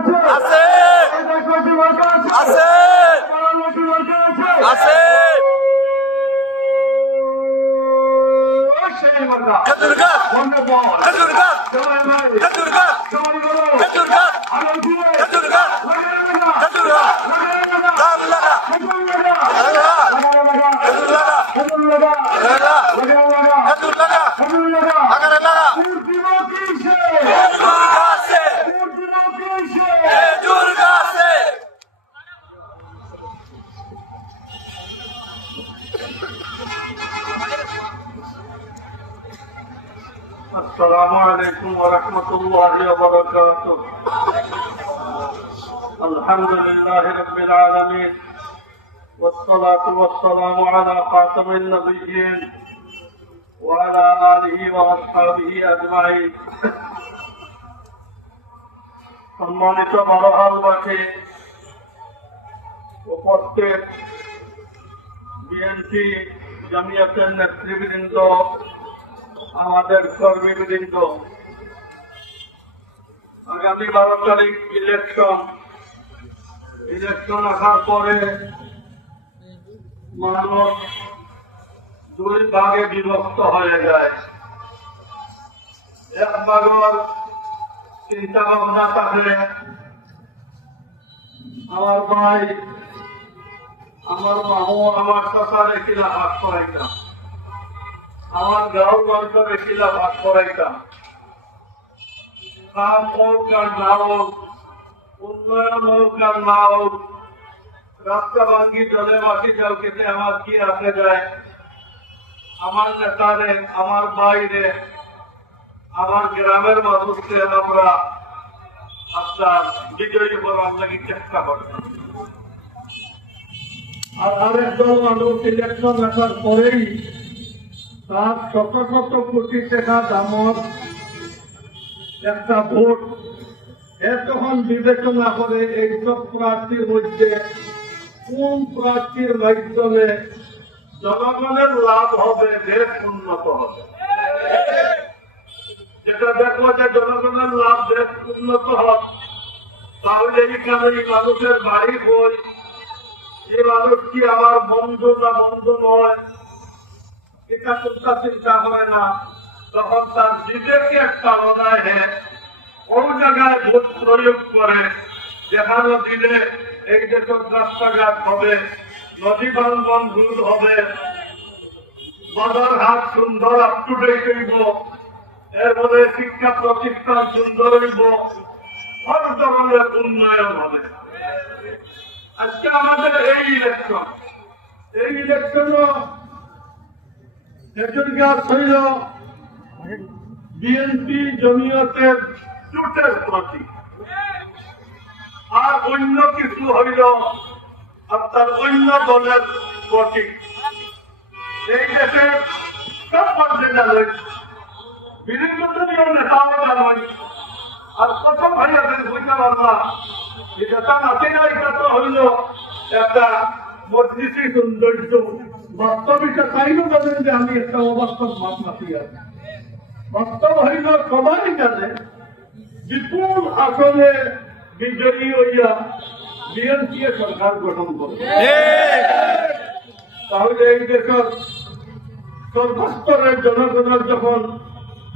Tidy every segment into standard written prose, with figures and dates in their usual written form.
আছে আছে আছে দুর্গা দুর্গা দুর্গা দুর্গা দুর্গা দুর্গা রাম লাগা السلام عليكم ورحمة الله وبركاته. الحمد لله رب العالمين والصلاة والسلام على خاتم النبيين وعلى آله وأصحابه أجمعين. সম্মানিত বড়হালবাসী, উপস্থিত বিএনপি জামিয়াতের নেতৃবৃন্দ, আমাদের কর্মীবৃন্দ, আগামী 12 তারিখ ইলেকশন আসার পরে মানুষ দুই ভাগে বিভক্ত হয়ে যায়। এক ভাগের চিন্তা ভাবনা থাকলে আমার ভাই, আমার মামু, আমার চাচারে কিনা ভাগ করাইতাম, আমার গাঁও গঞ্জে কিলা ভাগ করাইতাম, কাম হোক আর না হোক, উন্নয়ন হোক আর না হোক, রাস্তা ভাঙ্গি জলে বাকি জল খেতে আমার কি আসে যায়। আমার নেতারে, আমার বাইরে, আমার গ্রামের মানুষকে আমরা আপনার বিজয়ী করার লাগি চেষ্টা করতাম। আর আরেক দল মানুষ ইলেকশন আসার পরেই তার শত শত কোটি টাকা দামর একটা ভোট তখন বিবেচনা করে এইসব প্রার্থীর মধ্যে কোন প্রার্থীর মাধ্যমে জনগণের লাভ হবে, দেশ উন্নত হবে। যেটা দেখবো যে জনগণের লাভ, দেশ উন্নত হবে, তাহলে এইখানে এই মানুষের বাড়ি বই, এই মানুষ কি আমার বন্ধু না বন্ধু নয়, এটা চিন্তা করে না। তখন তার বিবেকে একটা অনায় ওই জায়গায় ভোট প্রয়োগ করে, যেখানে দিলে এই দেশের রাস্তাঘাট হবে, নদী বান্ধন রোধ হবে, বাজার হাট সুন্দর আপ টু ডেট হইব, এরপরে শিক্ষা প্রতিষ্ঠান সুন্দর হইব, সব ধরনের উন্নয়ন হবে। আজকে আমাদের এই ইলেকশনও হইল বিএনপি জমিয়তের জোটের প্রতীক, আর অন্য কিছু হইল আপনার অন্য দলের প্রতীক। এই দেশের সব পর্যায়ে জানেন, বিভিন্ন দলীয় নেতাও জানেন, আর কত ভাই আছেন বুঝতে পারলাম যে নেতা নাচে না, এটা তো হইল একটা মজলিসি সৌন্দর্য। বাস্তবিকতা তাইও বলেন যে আমি একটা অবাস্তব মাপ মাতি আছি। বাস্তব হইল সবাই জানে বিপুল আসনে বিজয়ী হইয়া বিএনপি সরকার গঠন করে। তাহলে এই দেশের সর্বস্তরের জনগণের যখন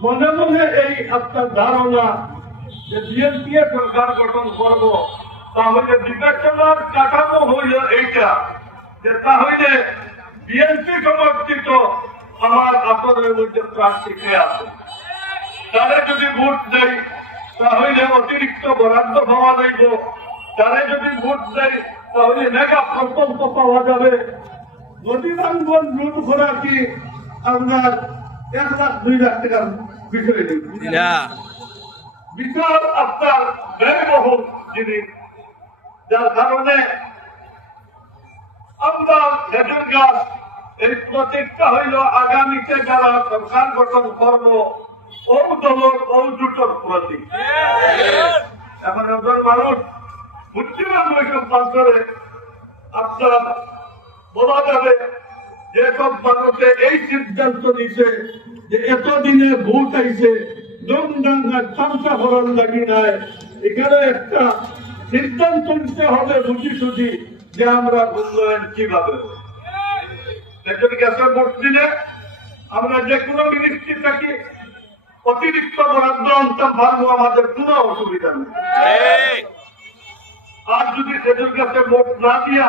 মনে মনে এই আপনার ধারণা যে বিএনপি সরকার গঠন করব, তাহলে বিবেচনার কাঠামো হইল এইটা যে তাহলে বিএনপি সমর্থিত আমার আসনের মধ্যে প্রার্থী কে আছে, তারা যদি ভোট দেয় তাহলে অতিরিক্ত বরাদ্দ পাওয়া যাইব, তারা যদি ভোট দেয় তাহলে মেগা প্রকল্প পাওয়া যাবে, নদী বান্ধন রোধ করা কি আপনার 1 লাখ 2 লাখ টাকার বিষয় নেই, বিশাল আপনার ব্যয়বহুল জিনিস। যার কারণে আমরা খেজুর গাছ এই প্রত্যেকটা হইল আগামীতে যারা সরকার গঠন করব ও দলের ও জোটের প্রতীক। এখন একজন মানুষ বুদ্ধিমান ওইসব অঞ্চলে আপনার বলা যাবে যেসব মানুষে এই সিদ্ধান্ত নিছে যে এতদিনে ভোট আইছে দমদাঙ্গা চামচা ভরণ লাগি নাই, এখানে একটা সিদ্ধান্ত নিতে হবে বুঝি সুঝি যে আমরা উন্নয়ন কিভাবে একজন গ্যাসের ভোট দিলে আমরা যে কোনো মিনিস্ট্রি থাকি অতিরিক্ত বরাদ্দ আনতাম পারবো, আমাদের কোনো অসুবিধা নেই। আর যদি সেতুর কাছে ভোট না দিয়া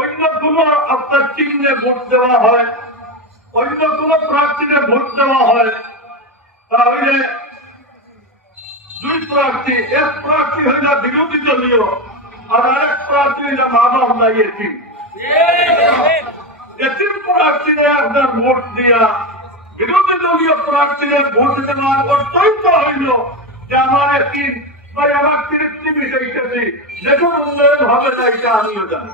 অন্য কোনো আপনার চিহ্নে ভোট দেওয়া হয়, অন্য কোনো প্রার্থীকে ভোট দেওয়া হয়, তাহলে দুই প্রার্থী, এক প্রার্থী হইলে বিরোধী দলীয় আর আরেক প্রার্থী হইলে মা বাপ নাই এটিম। এটিম প্রার্থীরা আপনার ভোট দিয়া বিরোধী দলীয় প্রার্থীরা ভোট দেওয়ার অর্থই তো হইল যে আমার এটিম ভাই আমার তৃপ্তি বিষয়টাছি, দেখুন উন্নয়ন হবে না, এটা আমিও জানি।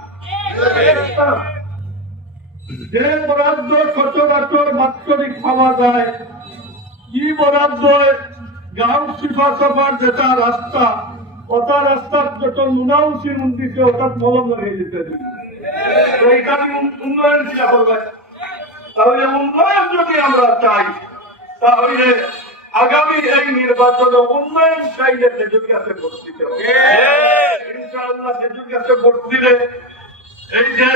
যে বরাদ্দ সচরাচর মাত্রিক পাওয়া যায়, কি বরাদ্দ গাঁও শিফা সভার যেটা রাস্তা, ওটা রাস্তার যত নুনাউসি দিচ্ছে ওটা মলম লাগিয়ে দিতে এইখানে উন্নয়ন কিনা করবে। তাহলে উন্নয়ন যদি আমরা চাই, তাহলে আগামী এই নির্বাচনে উন্নয়ন চাইলে সেজুর কাছে ভোট দিতে হবে। ইনশাআল্লাহ সেজুর কাছে ভোট দিলে এই যে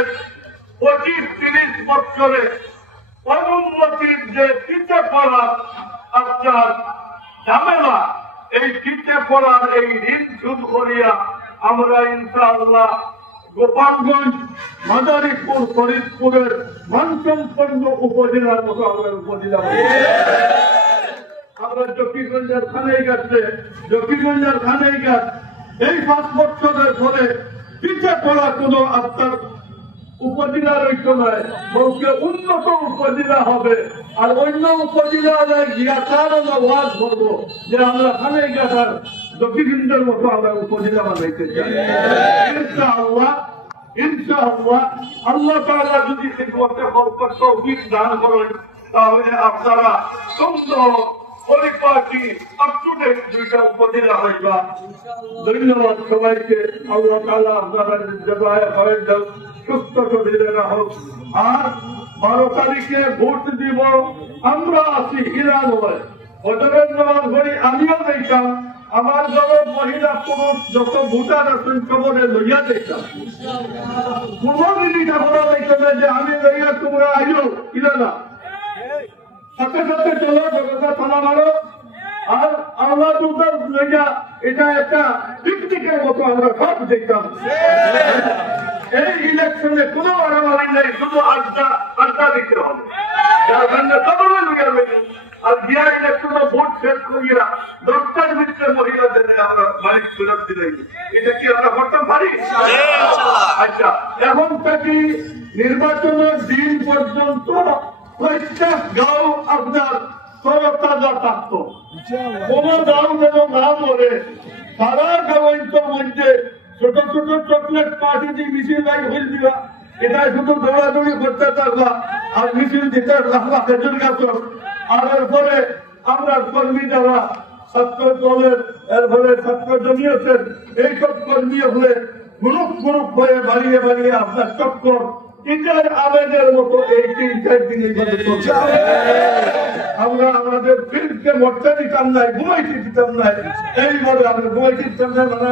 25-30 বছরে অনুন্নতির যে পিঠে পড়া আপনার ঝামেলা, এই পিঠে পড়ার এই ঋণ শোধ করিয়া আমরা ইনশাআল্লাহ গোপালগঞ্জ, মাদারীপুর, ফরিদপুরের মানসম্পন্ন উপজেলার মতো আমরা উপজেলা, আমরা জকিগঞ্জের খানাইঘাট এই 5 বছরের পরে পিঠে পড়া কোনো আপনার উপজেলা রইত নয়, বলকে উন্নত উপজেলা হবে। আর অন্য উপজেলায় গিয়া তার ওয়াজ করবো যে আমরা খানাইঘাট আর জকিগঞ্জের মতো আমরা উপজেলা বানাইতে চাই। ইনশাআল্লাহ আল্লাহ তাআলা যদি সেগুলোতে বরকত তৌফিক দান করেন, তাহলে আপনারা সুন্দর পরিপাটি আপ টু ডেট দুইটা উপজেলা হইবা। ধন্যবাদ সবাইকে। আল্লাহ তাআলা আপনারা জবায় হয় দাও, সুস্থ শরীরে রাখুক। আর 12 তারিখে ভোট দিব, আমরা আছি হিরানগরে, হজরের নামাজ পড়ি, আমিও দেখতাম। আমার দলের মহিলা পুরুষ যত ভোটার আছেন সবরে লইয়া দেখতাম, কোনো মিনিট এখনো দেখতে যে আমি লইয়া তোমরা আইও কিনা না, সাথে সাথে চলো জগতা থানা মারো। আর আমরা দুটো লইয়া এটা একটা পিকনিকের মতো আমরা সব দেখতাম। এই ইলেকশনে কোনো মারামারি নেই, শুধু আড্ডা দিতে হবে, যার জন্য সবরে লইয়া লইল। আর বিয়া ইলেকশনে ভোট শেষ করিয়া 10টার ভিতরে মহিলাদের আমরা মালিক ফেরত দিলেই, এটা কি আমরা করতে পারি? আচ্ছা, এখন থেকে নির্বাচনের দিন পর্যন্ত প্রত্যেক গাঁও আপনার তরতাজা থাকত, কোন গাঁও যেন না মরে। সারা গাঁওয়ের মধ্যে ছোট ছোট চকলেট পার্টি দিয়ে মিছিল ভাই হইল দিবা, এটা শুধু দৌড়াদৌড়ি করতে থাকবা আর মিছিল দিতে থাকবা খেজুর গাছ। আর এরপরে আমরা কর্মী যারা ছাত্র দলের, এরপরে ছাত্র জমিয়তের এইসব কর্মী হলে গ্রুপ হয়ে বাড়িয়ে বাড়িয়ে আপনার চক্কর ঈদের আবেদের মতো এই 3-4 দিন এইভাবে চলছে। আমরা আমাদের ফিল্ডকে মরতে দিতাম নাই, ঘুমাইতে দিতাম নাই, এইভাবে আমরা ঘুমাইতে দিতাম না, মানে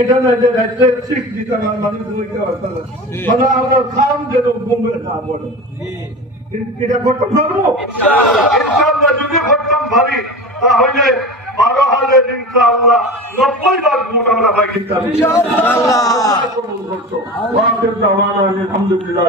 এটা না যে রাত্রে ঠিক দিতাম আর মানুষ ঘুমাইতে পারতাম না, মানে আমরা খাম যেন ঘুমে না পড়ে। এটা করতে পারবো ইনশাআল্লাহ। যদি করতাম পারি তাহলে 12 হাজার ইনশাআল্লাহ 90 লাখ ভোট আমরা পাই ইনশাআল্লাহ। আলহামদুলিল্লাহ।